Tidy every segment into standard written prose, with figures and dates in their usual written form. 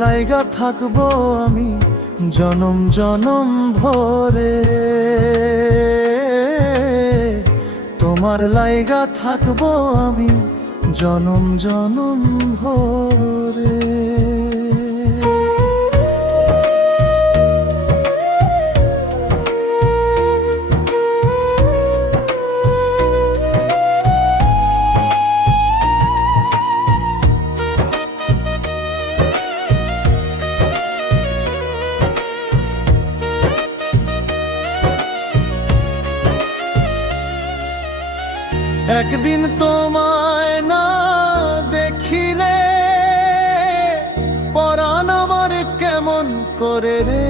লাইগা থাকবো আমি জনম জনম ভরে, তোমার লাইগা থাকবো আমি জনম জনম ভরে। একদিন তোমায় না দেখিলে পরাণ আমার কেমন করে রে,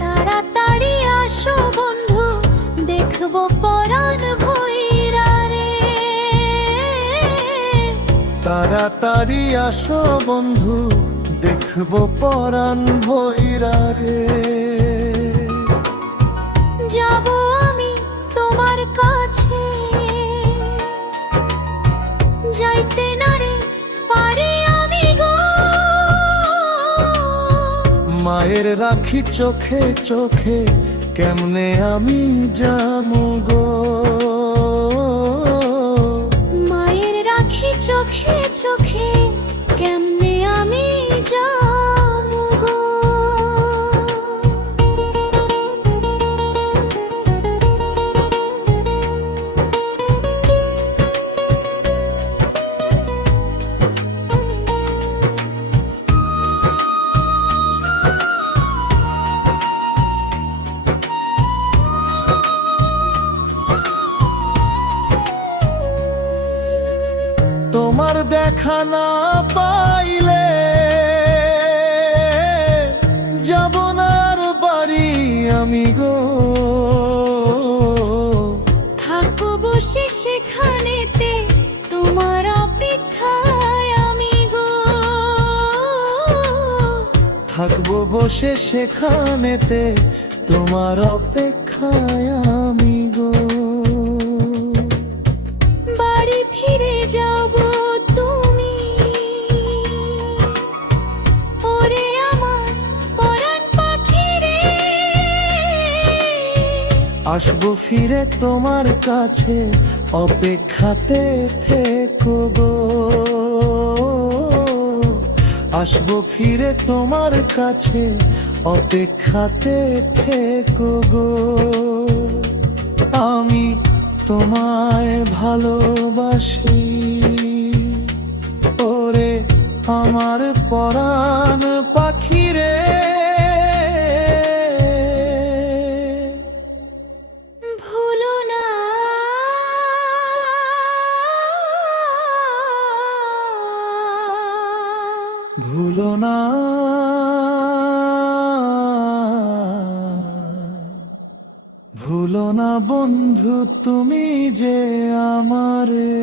তাড়াতাড়ি আসো বন্ধু দেখবো পরাণ ভৈরা রে, তাড়াতাড়ি আসো বন্ধু দেখবো পরাণ ভৈরা রে। যাবো আমি তোমার কাছে, যাইতে না রে পারি আমি গো, মায়ের রাখি চোখে চোখে কেমনে আমি যাবো গো, মায়ের রাখি চোখে চোখে কেমনে আমি যাবো গো। তোমার দেখা না পাইলে যাব না আর বাড়ি আমি গো, থাকবো বসে সেখানেতে তোমার অপেক্ষায় আমি গো, থাকবো বসে সেখানেতে তোমার অপেক্ষায় আমি গো। বাড়ি ফিরে যাব তুমি ওরে আমার পরাণ পাখি রে, আসবো ফিরে তোমার কাছে অপেক্ষাতে থেকো গো, আসবো ফিরে তোমার কাছে অপেক্ষাতে থেকো গো। আমি তোমায় ভালোবাসি ওরে আমার পরাণ পাখি রে, ভুলো না ভুলো না ভুলো না বন্ধু তুমি যে আমারে।